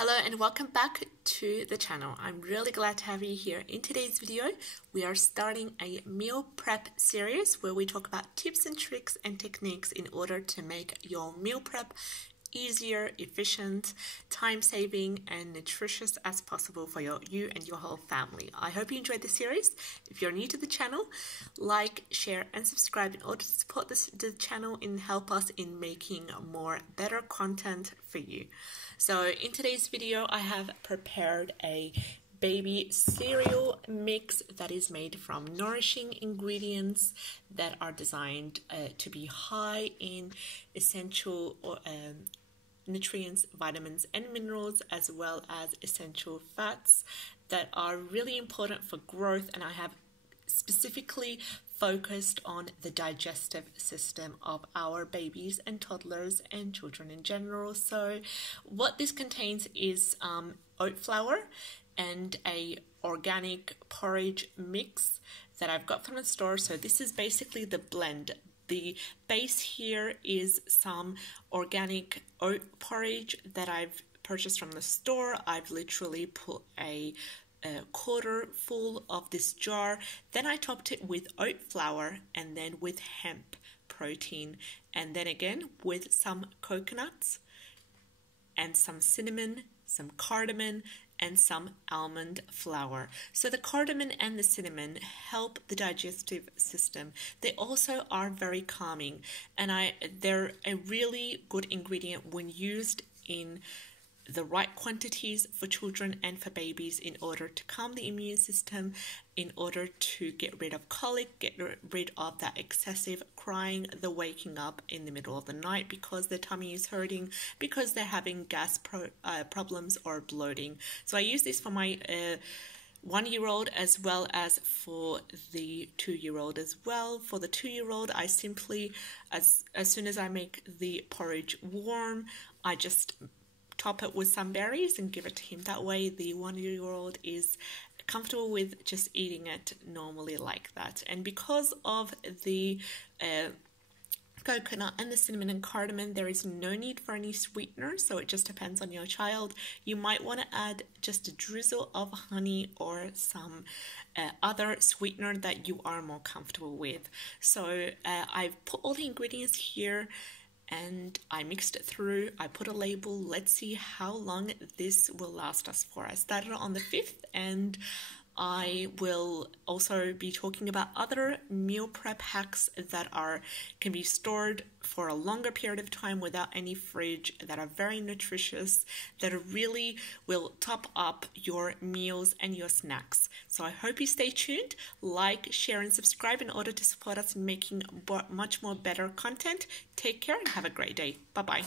Hello and welcome back to the channel. I'm really glad to have you here. In today's video, we are starting a meal prep series where we talk about tips and tricks and techniques in order to make your meal prep easier, efficient, time-saving, and nutritious as possible for you and your whole family. I hope you enjoyed the series. If you're new to the channel, like, share, and subscribe in order to support the channel and help us in making more better content for you. So in today's video, I have prepared a baby cereal mix that is made from nourishing ingredients that are designed to be high in essential nutrients, vitamins, and minerals, as well as essential fats that are really important for growth. And I have specifically focused on the digestive system of our babies and toddlers and children in general. So what this contains is oat flour and a organic porridge mix that I've got from the store. So this is basically the blend. The base here is some organic oat porridge that I've purchased from the store. I've literally put a quarter full of this jar. Then I topped it with oat flour and then with hemp protein, and then again with some coconuts and some cinnamon, some cardamom, and some almond flour. So the cardamom and the cinnamon help the digestive system. They also are very calming, and they're a really good ingredient when used in the right quantities for children and for babies in order to calm the immune system, in order to get rid of colic, get rid of that excessive crying, the waking up in the middle of the night because their tummy is hurting, because they're having gas problems or bloating. So I use this for my 1-year-old as well as for the 2-year-old as well. For the 2-year-old, I simply, as soon as I make the porridge warm, I just top it with some berries and give it to him. That way the 1-year-old is comfortable with just eating it normally like that. And because of the coconut and the cinnamon and cardamom, there is no need for any sweetener, so it just depends on your child. You might want to add just a drizzle of honey or some other sweetener that you are more comfortable with. So I've put all the ingredients here and I mixed it through. I put a label. Let's see how long this will last us for. I started on the 5th, and I will also be talking about other meal prep hacks that can be stored for a longer period of time without any fridge, that are very nutritious, that really will top up your meals and your snacks. So I hope you stay tuned, like, share, and subscribe in order to support us in making much more better content. Take care and have a great day. Bye-bye.